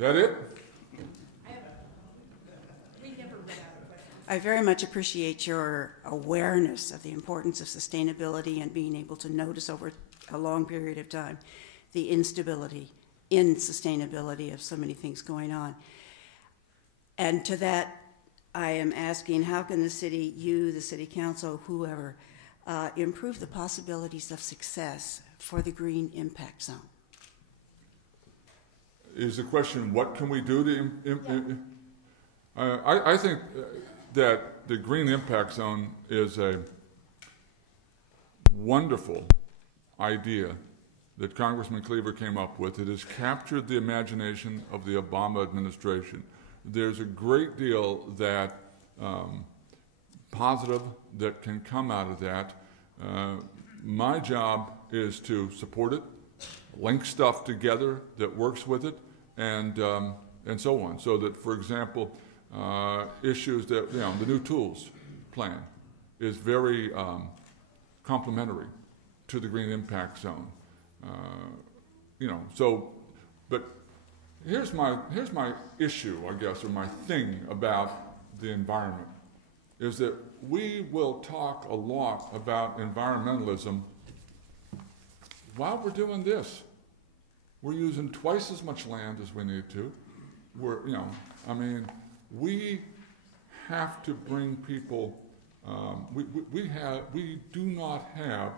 That it? I very much appreciate your awareness of the importance of sustainability and being able to notice over a long period of time the instability in sustainability of so many things going on. And to that, I am asking, how can the city, you, the city council, whoever, improve the possibilities of success for the green impact zone? Is the question, what can we do to... I think that the Green Impact Zone is a wonderful idea that Congressman Cleaver came up with. It has captured the imagination of the Obama administration. There's a great deal that positive that can come out of that. My job is to support it, link stuff together that works with it, and so on. So that, for example, issues that, the new tools plan is very complementary to the Green Impact Zone. But here's my issue, I guess, or my thing about the environment, is that we will talk a lot about environmentalism while we're doing this. We're using twice as much land as we need to. We have to bring people, we do not have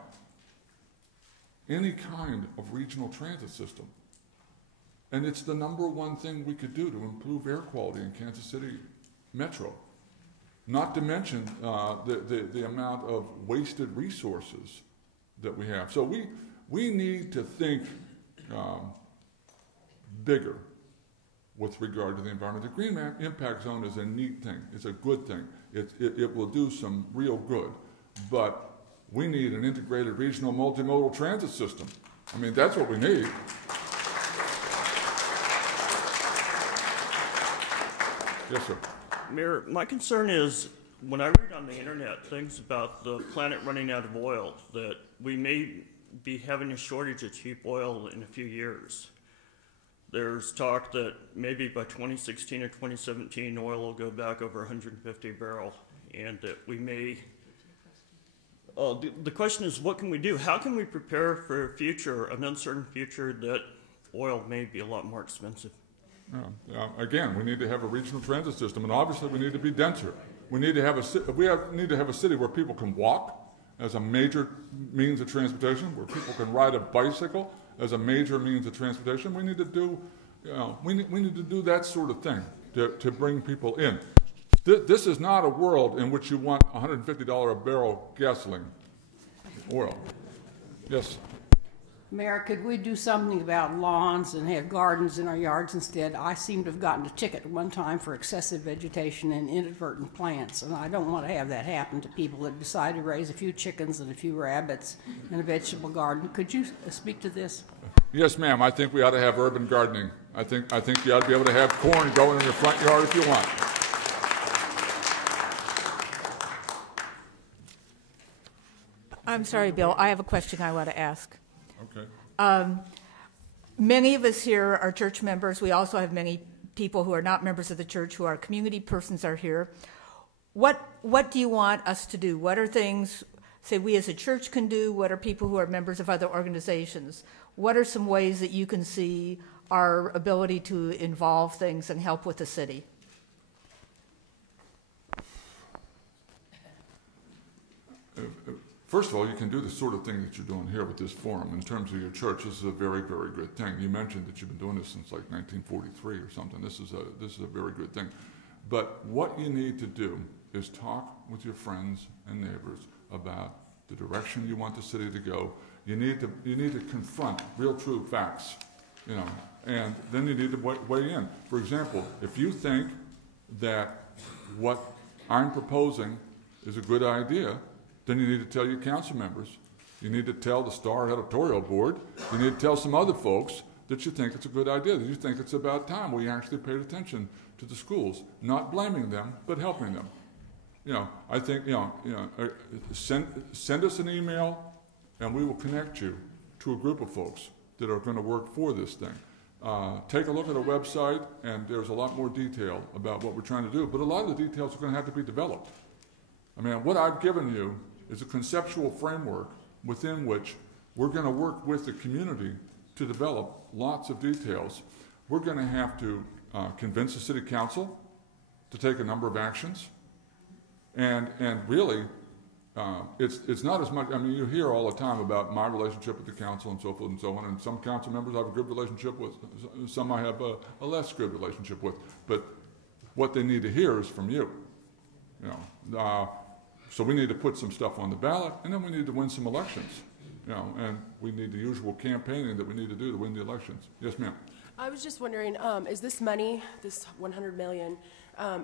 any kind of regional transit system. And it's the #1 thing we could do to improve air quality in Kansas City Metro. Not to mention the amount of wasted resources that we have. So we need to think bigger with regard to the environment. The Green Impact Zone is a neat thing. It's a good thing. It will do some real good. But we need an integrated regional multimodal transit system. I mean, that's what we need. Yes, sir. Mayor, my concern is when I read on the internet things about the planet running out of oil, that we may be having a shortage of cheap oil in a few years. There's talk that maybe by 2016 or 2017, oil will go back over 150 a barrel, and that we may... the question is, what can we do? How can we prepare for a future, an uncertain future, that oil may be a lot more expensive? Again, we need to have a regional transit system, and obviously we need to be denser. We need to have a city where people can walk as a major means of transportation, where people can ride a bicycle as a major means of transportation. We need to do, we need to do that sort of thing to bring people in. This is not a world in which you want $150 a barrel gasoline, oil. Yes. Mayor, could we do something about lawns and have gardens in our yards instead? I seem to have gotten a ticket one time for excessive vegetation and inadvertent plants, and I don't want to have that happen to people that decide to raise a few chickens and a few rabbits in a vegetable garden. Could you speak to this? Yes, ma'am. I think we ought to have urban gardening. I think you ought to be able to have corn growing in your front yard if you want. I'm sorry, Bill. I have a question I want to ask. Okay. Many of us here are church members. We also have many people who are not members of the church who are community persons are here. What do you want us to do? What are things, say, we as a church can do? What are people who are members of other organizations? What are some ways that you can see our ability to involve things and help with the city? First of all, you can do the sort of thing that you're doing here with this forum. In terms of your church, this is a very, very good thing. You mentioned that you've been doing this since like 1943 or something. This is a very good thing. But what you need to do is talk with your friends and neighbors about the direction you want the city to go. You need to confront real, true facts, and then you need to weigh in. For example, if you think that what I'm proposing is a good idea, then you need to tell your council members. You need to tell the Star editorial board. You need to tell some other folks that you think it's a good idea, that you think it's about time we actually paid attention to the schools, not blaming them, but helping them. I think, send us an email, and we will connect you to a group of folks that are going to work for this thing. take a look at our website, and there's a lot more detail about what we're trying to do. But a lot of the details are going to have to be developed. I mean, what I've given you is a conceptual framework within which we're going to work with the community to develop lots of details. We're going to have to convince the city council to take a number of actions. And really, it's not as much, I mean, you hear all the time about my relationship with the council and so forth and so on, and some council members I have a good relationship with, some I have a less good relationship with. But what they need to hear is from you. You know, so we need to put some stuff on the ballot, and then we need to win some elections. You know, and we need the usual campaigning that we need to do to win the elections. Yes, ma'am. I was just wondering, is this money, this $100 million,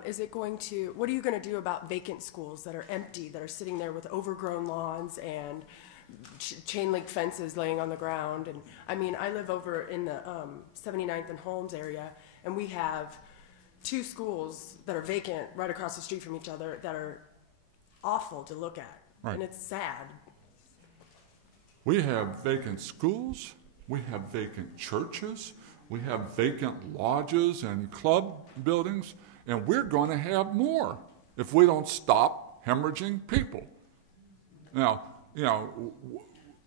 is it going to, what are you going to do about vacant schools that are empty, that are sitting there with overgrown lawns and chain link fences laying on the ground? And I mean, I live over in the 79th and Holmes area, and we have 2 schools that are vacant right across the street from each other that are awful to look at. Right. And it's sad. We have vacant schools, we have vacant churches, we have vacant lodges and club buildings, and we're going to have more if we don't stop hemorrhaging people. Now, you know,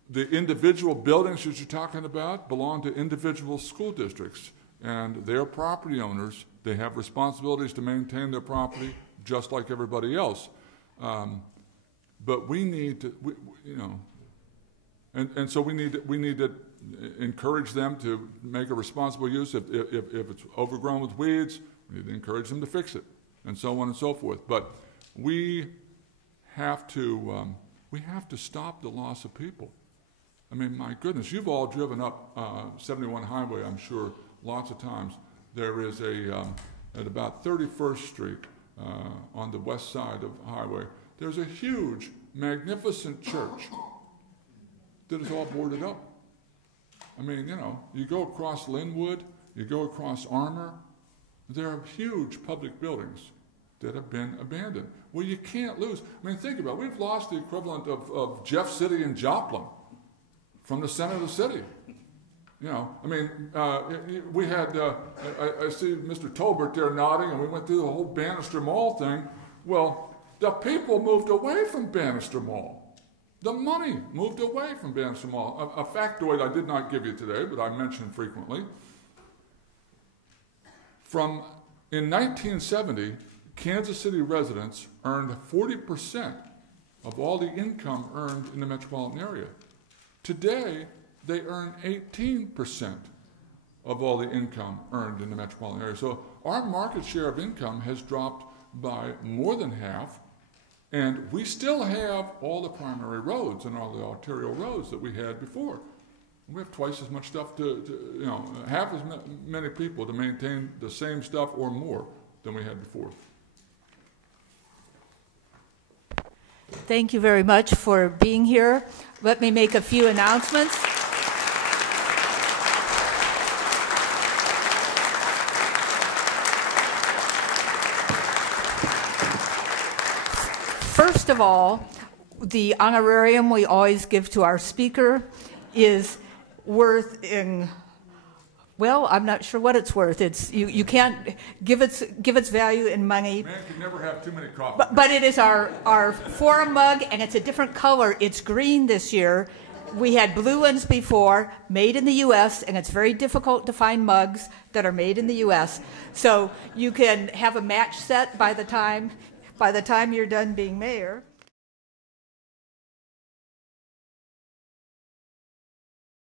the individual buildings that you're talking about belong to individual school districts, and their property owners, they have responsibilities to maintain their property just like everybody else. But we need to, you know, and so we need to encourage them to make a responsible use. If it's overgrown with weeds, we need to encourage them to fix it, and so on and so forth. But we have to stop the loss of people. I mean, my goodness, you've all driven up 71 Highway, I'm sure, lots of times. There is at about 31st Street on the west side of the highway, there's a huge, magnificent church that is all boarded up. I mean, you know, you go across Linwood, you go across Armour, there are huge public buildings that have been abandoned. Well, you can't lose. I mean, think about it. We've lost the equivalent of Jeff City and Joplin from the center of the city. You know, I mean, we had, I see Mr. Tolbert there nodding, and we went through the whole Bannister Mall thing. Well, the people moved away from Bannister Mall. The money moved away from Bannister Mall. A factoid I did not give you today, but I mention frequently. In 1970, Kansas City residents earned 40% of all the income earned in the metropolitan area. Today, they earn 18% of all the income earned in the metropolitan area. So our market share of income has dropped by more than half, and we still have all the primary roads and all the arterial roads that we had before. We have twice as much stuff you know, half as many people to maintain the same stuff or more than we had before. Thank you very much for being here. Let me make a few announcements. First of all, the honorarium we always give to our speaker is worth in, well, I'm not sure what it's worth. It's you can't give its value in money. Man can never have too many coffees. But it is our forum mug, and it's a different color. It's green this year. We had blue ones before, made in the U.S., and it's very difficult to find mugs that are made in the U.S. So you can have a match set by the time you're done being mayor.